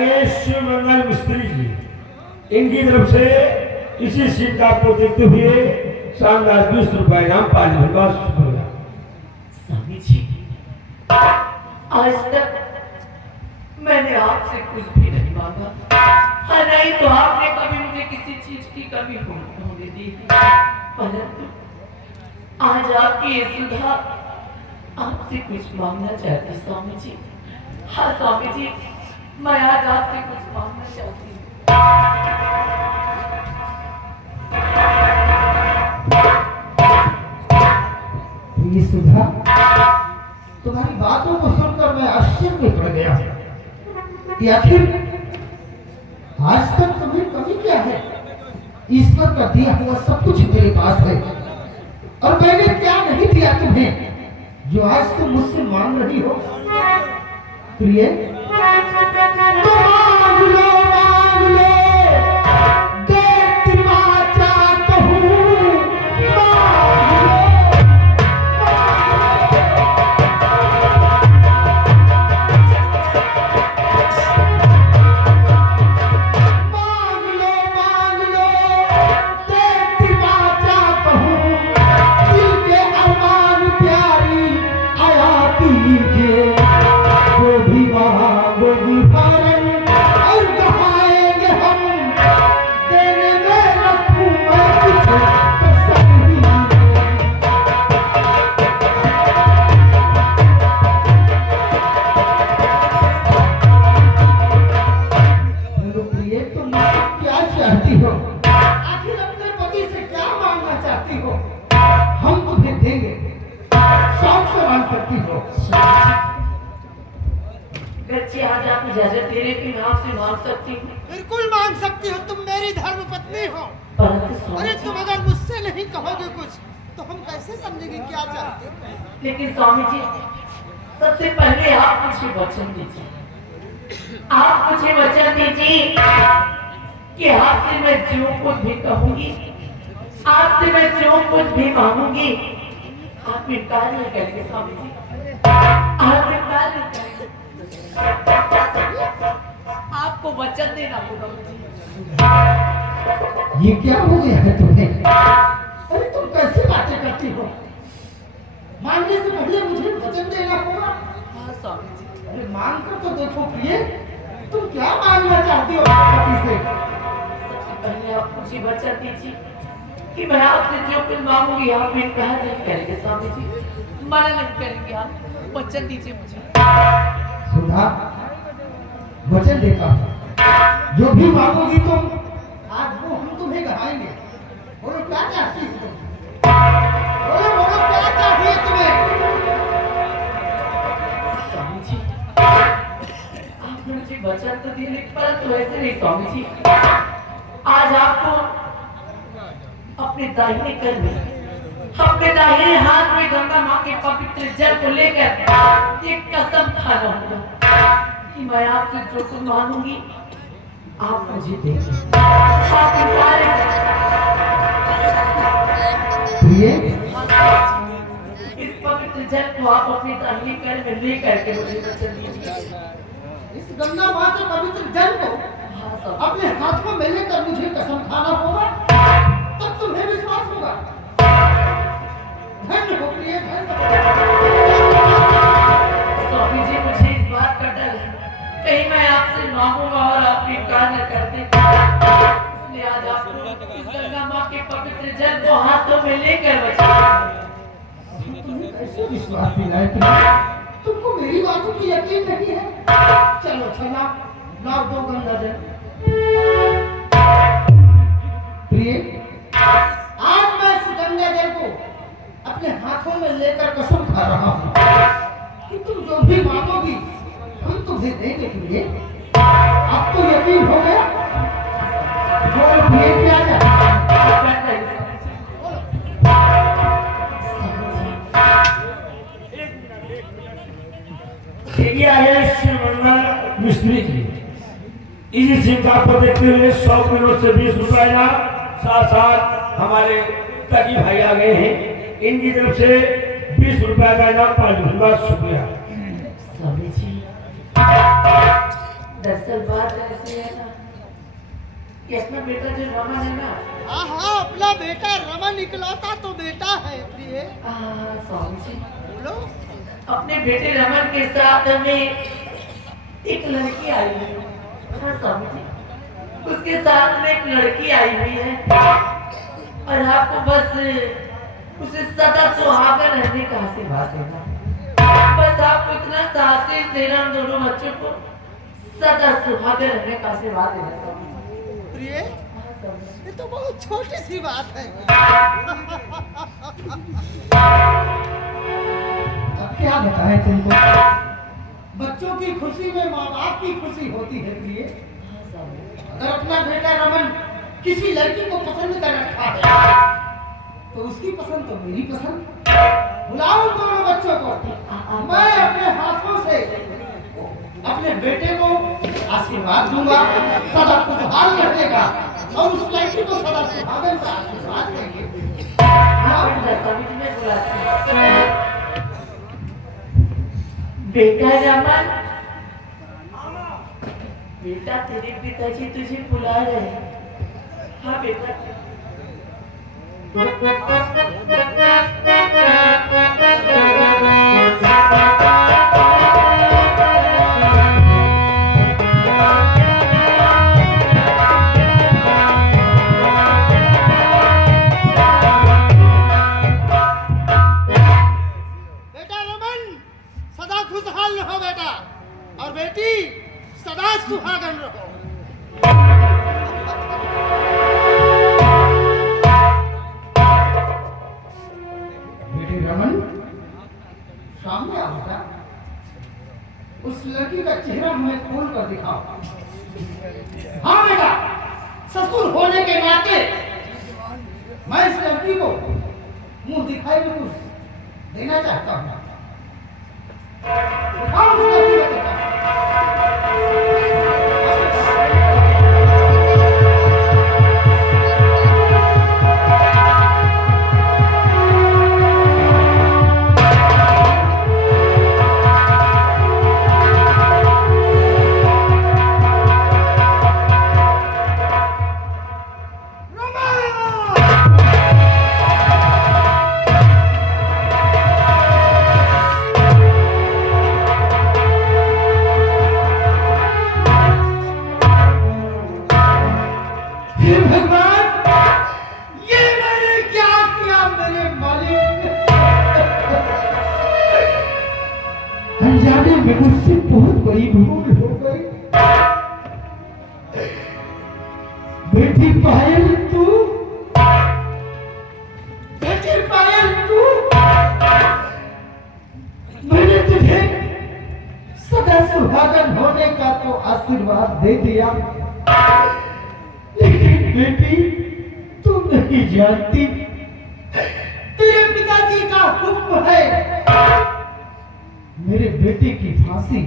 आगे शिव मंगल मिस्त्री जी, इनकी तरफ से इसी सीट का आपको देखते हुए शानदार 20 रुपए इनाम पाली होगा। शुक्रिया। स्वामी जी, आज तक मैंने आपसे कुछ भी नहीं मांगा, और नहीं तो आपने कभी मुझे किसी चीज की कमी होने दी, परंतु आज आपकी ये सुधा आपसे कुछ मांगना चाहती स्वामी जी। हाँ स्वामी जी, मैं आज आपसे कुछ मांगना चाहती हूँ। ये सुधा, तुम्हारी बातों को सुनकर मैं आश्चर्य में पड़ गया कि आखिर आज तक तुम्हें कमी क्या है? ईश्वर का दिया हुआ सब कुछ तेरे पास है, और मैंने क्या नहीं दिया तुम्हें जो आज तुम मुझसे मांग रही हो? प्रिय, तो मांग लो, मांग लो, आज आप इजाजत दे रहे कि मैं आपसे मांग सकती हूँ? बिल्कुल मांग सकती हो, तुम मेरी धर्म पत्नी हो। अरे तुम अगर मुझसे नहीं कहोगे कुछ तो हम कैसे समझेंगे क्या चाहते हो? लेकिन स्वामी जी, सबसे पहले आप मुझे वचन दीजिए, आप मुझे वचन दीजिए कि आपसे मैं जो कुछ भी कहूंगी, आपसे मैं जो कुछ भी मांगूंगी, आप इनकार नहीं करेंगे स्वामी जी, आप इनकार नहीं करेंगे। आपको वचन देना होगा मुझे। ये क्या हो गया है तुम्हें? अरे तुम कैसे बातें करती हो? मांगने से पहले मुझे वचन देना होगा। हाँ स्वामी जी। अरे मांग कर तो देखो प्रिय, तुम क्या मांगना चाहती हो पति से? सबसे पहले आप मुझे वचन दीजिए कि मैं आपसे जो कुछ मांगूंगी आप इनकार नहीं करेंगे स्वामी जी, मना नहीं करेंगे, आप वचन दीजिए मुझे। सुधा, वचन देता हूँ, जो भी मांगोगी तुम आज वो हम तुम्हें कराएंगे। बोलो क्या चाहती हो तुम? बोलो बोलो क्या चाहिए तुम्हें? स्वामी जी, आपने मुझे वचन तो दिए, लेकिन परंतु ऐसे नहीं स्वामी जी। आज आपको अपने दाहिने कर में, अपने दाहिने हाथ में गंगा माँ के पवित्र जल को लेकर एक कसम खाना होगा कि मैं आपसे जो कुछ मांगूंगी आप मुझे देंगे। आप इनकार इस पवित्र जल को आप अपने दाहिने पैर में ले करके मुझे वचन दीजिए। इस गंगा माँ के पवित्र जल को अपने हाथों में लेकर मुझे कसम खाना होगा, तब तुम्हें विश्वास होगा। धन्य हो प्रिय, धन्य हो। स्वामी जी, मुझे इस बात का डर है कहीं मैं आपसे मांगूंगा और आप इनकार न कर दें, इसलिए आज आपको इस गंगा माँ के पवित्र जल को हाथों में लेकर कैसे विश्वास दिलाए तुमको मेरी बातों की यकीन नहीं है? चलो चला लाओ दो गंगा जल। प्रिय, आज मैं इस गंगा जल को अपने हाथों में लेकर कसम खा रहा हूँ कि तुम जो भी मांगोगी हम तुम्हें देंगे। प्रिय, अब तो यकीन हो गया? बोलो प्रिय, क्या चाहते हो? ये आगे शिव मंगल मिस्त्री जी, इसी सिम का आपको देखते हुए 100 किलो से 20 रुपए का साथ साथ हमारे तकी भाई आ गए हैं, इनकी तरफ से 20 रुपए का इनाम 5 धन्यवाद। शुक्रिया। स्वामी जी, दरअसल बात ऐसी है ना कि अपना बेटा जो रमन है ना, हाँ हाँ, अपना बेटा रमन इकलौता तो बेटा है प्रिय। स्वामी जी, बोलो। अपने बेटे रमन के साथ हमें एक लड़की आई हुई है। हाँ स्वामी जी, उसके साथ में एक लड़की आई हुई है और आपको बस उसे सदा सुहागन रहने का आशीर्वाद देना। बस आपको इतना साहस देना उन दोनों बच्चों को सदा सुहागन रहने का आशीर्वाद देना स्वामी जी। प्रिय, ये तो बहुत छोटी सी बात है। अब क्या बताएं तुमको, बच्चों की खुशी में माँ बाप की खुशी होती है प्रिय। अगर अपना बेटा रमन किसी लड़की को पसंद कर रखा है तो उसकी पसंद तो मेरी पसंद। बुलाओ दोनों बच्चों को, मैं अपने हाथों से अपने बेटे को आशीर्वाद दूंगा सदा खुशहाल रहने का, और उस लड़की को सदा सुहागन का आशीर्वाद देंगे। बेटा रमन, बेटा तेरे पिताजी तुझे बुला रहे हैं। हाँ बेटा। बेटा रमन, सदा खुशहाल रहो बेटा, और बेटी सदा सुहागन रहो। बेटे रमन, सामने आओ बेटा, उस लड़की का चेहरा हमें खोल कर दिखाओ। हाँ बेटा, ससुर होने के नाते मैं इस लड़की को मुंह दिखाई में कुछ देना चाहता हूँ। दिखाओ उस लड़की का चेहरा। अनजाने में मुझसे बहुत बड़ी भूल हो गई। बेटी पायल तू, बेटी पायल तू, मैंने तुझे सदा सुहागन होने का तो आशीर्वाद दे दिया, लेकिन बेटी तुम नहीं जानती, तेरे पिताजी का हुक्म है मेरे बेटे की फांसी,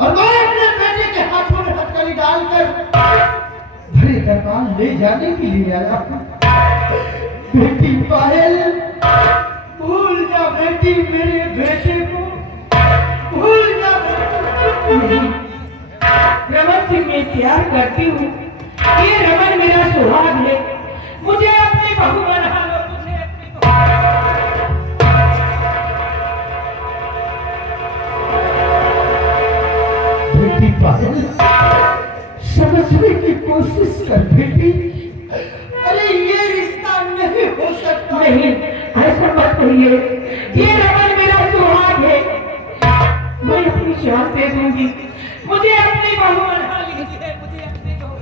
और मैं अपने बेटे के हाथों में हथकड़ी डालकर भरे दरबार ले जाने के लिए आया हूं। बेटी पायल, भूल जा बेटी मेरे बेटे को, भूल जा बेटी। रमन से मैं प्यार करती हूँ, ये रमन मेरा सुहाग है, मुझे अपनी बहू बना लो, मुझे अपनी बेटी पायल, समझने की कोशिश कर बेटी। अरे ये रिश्ता नहीं हो सकता। नहीं, ऐसा मत कहिए, ये रमन मेरा सुहाग है, मैं अपनी जान दे दूंगी, मुझे अपनी बहू बना लीजिए, मुझे अपनी बहू।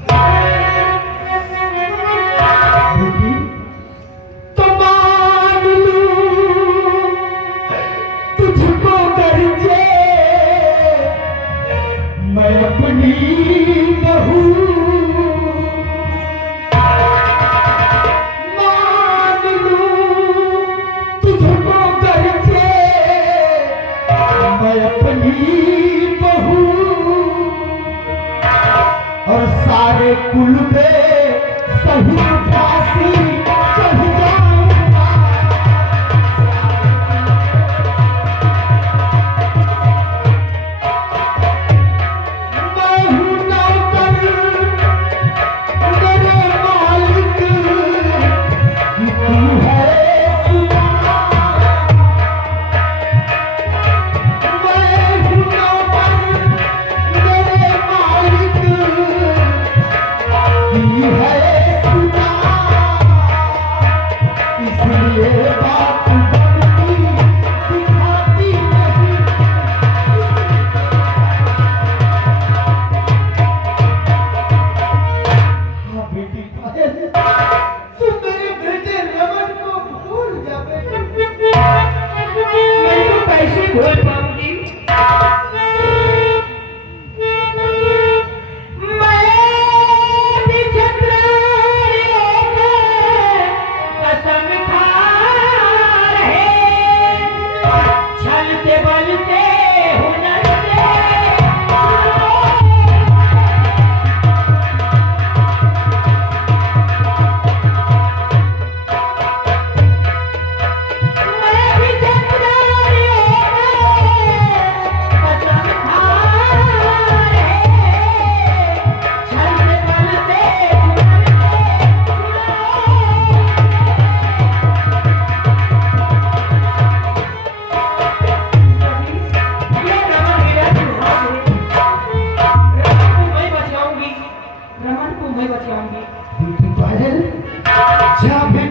बेटी तो मान लूं तुझको करके मैं अपनी बहू, मान लूं तुझको करके मैं अपनी बहू, और सारे कुल पे सही फांसी चढ़ जाऊंगा।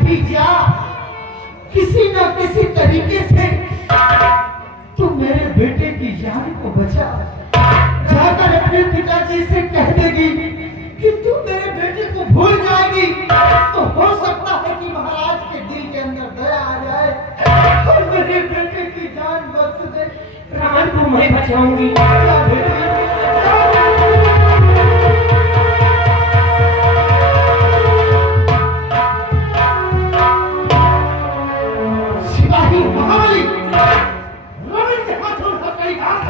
भी जा, किसी न किसी तरीके से तू मेरे बेटे की जान को बचा। जाकर अपने पिताजी से कह देगी कि तू मेरे बेटे को भूल जाएगी, तो हो सकता है कि महाराज के दिल के अंदर दया आ जाए और मेरे बेटे की जान बच दे। प्राण को मैं बचाऊंगी। सिपाही महाबली रवि के हाथों का कई हाथ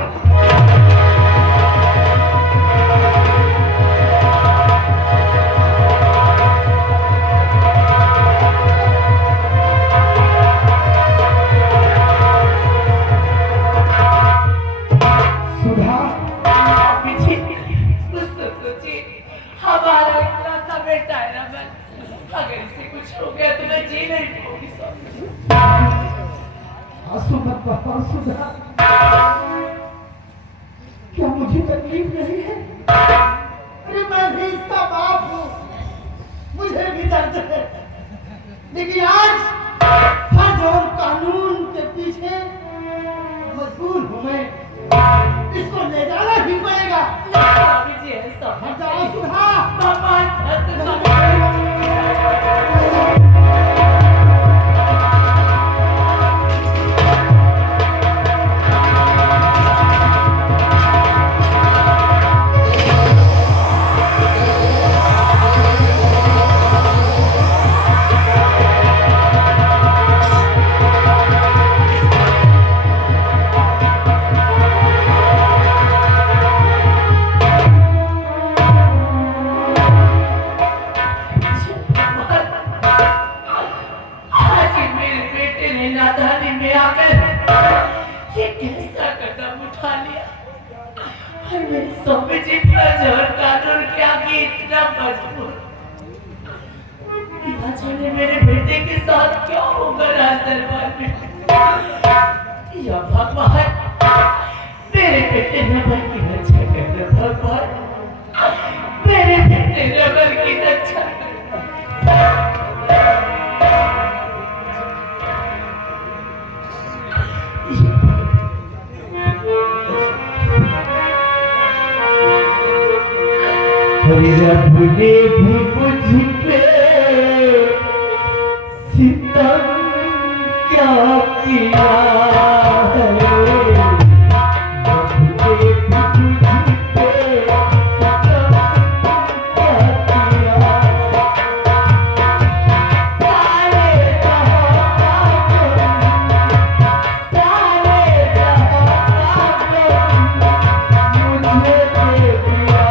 हमारा इतना सा बेटा है रमन, अगर इसे कुछ हो गया तो मैं जी नहीं पाऊंगी। आंसू मत बहाओ सुधा, क्या मुझे तकलीफ नहीं है? अरे मैं भी इसका बाप हूँ, मुझे भी दर्द है, लेकिन आज फर्ज और कानून के पीछे मजबूर हूँ मैं, इसको ले जाना ही पड़ेगा। स्वामी जी ऐसा हट जाओ सुधा। मेरे बेटे के साथ क्या होगा राज दरबार में? या भगवान मेरे बेटे नमन की रक्षा करना, भगवान मेरे बेटे नमन की रक्षा रब ने भी मुझ पे सितम क्या किया है, रब ने भी मुझ पे सितम क्या किया। सारे जहां का सारे जहां का मुझे दे दिया।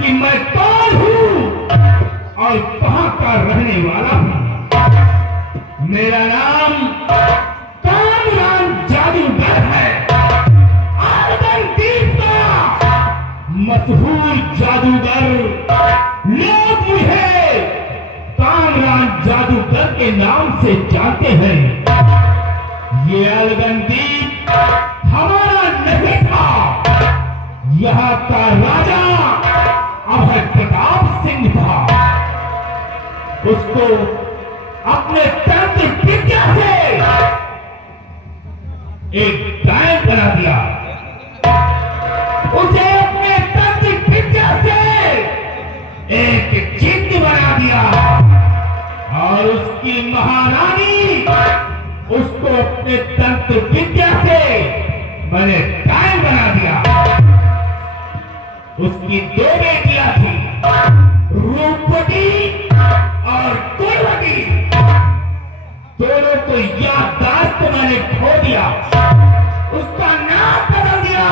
कि मैं कौन हूं और कहां का रहने वाला हूं। मेरा नाम कामरान जादूगर है, आदमदीप का मशहूर जादूगर। लोग मुझे कामरान जादूगर के नाम से जानते हैं। ये अलगनदीप हमारा नहीं था, यहाँ का राजा अभय प्रताप सिंह था। उसको अपने तंत्र विद्या से एक गायक बना दिया। उसे अपने तंत्र विद्या से एक चित्त बना दिया और उसकी महारानी उसको अपने तंत्र विद्या से मैंने गायक बना दिया। उसकी दो बेटियां थी, रूपवती और कुलवती। दोनों को याददाश्त मैंने खो दिया, उसका नाम बदल दिया।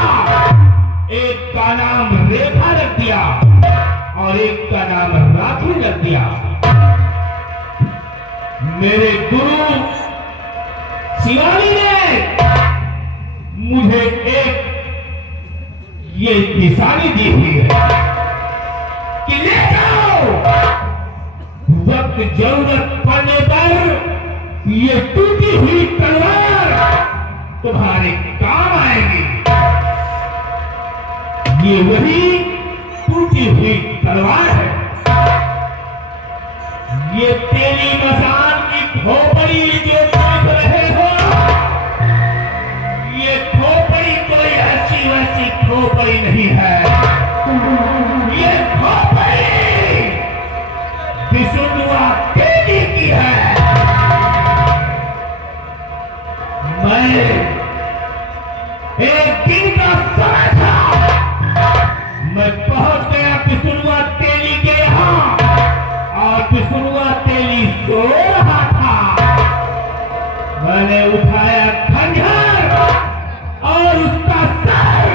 एक का नाम रेखा रख दिया और एक का नाम राखी रख दिया। मेरे गुरु शिवानी ने मुझे एक ये निशानी दी हुई है कि ले जाओ, वक्त जरूरत पड़ने पर ये टूटी हुई तलवार तुम्हारे काम आएगी। ये वही टूटी हुई तलवार है। ये तेरी मसान की खोपड़ी जो देख रहे हो, ये खोपड़ी कोई ऐसी वैसी खोपड़ी नहीं है। ये खोपड़ी विष्णुआ देवी की है। मैं एक दिन का समय था, मैं पहुंच गया विष्णुआ तेली के यहाँ और विष्णुआ तेली सो रहा था। मैंने उठाया खंजर और उसका सर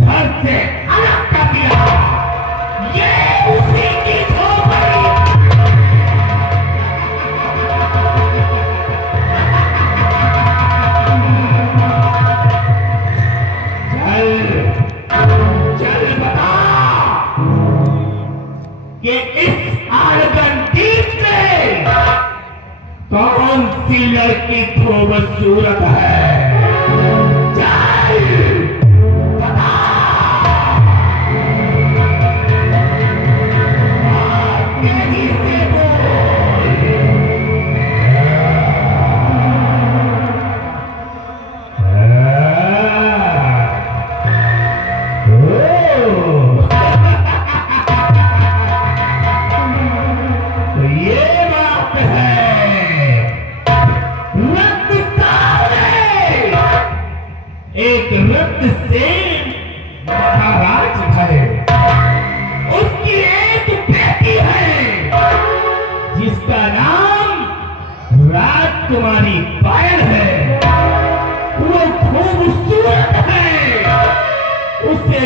धड़ से अलग कर दिया। ये उसी की खोपड़ी। चल बता कि इस आलगन द्वीप में कौन सी लड़की खूबसूरत है। चल बता। तेजी से बोल। तो ये बात है। एक रक्त से महाराज है, उसकी एक बेटी है जिसका नाम राजकुमारी पायल है। वो खूबसूरत है, उससे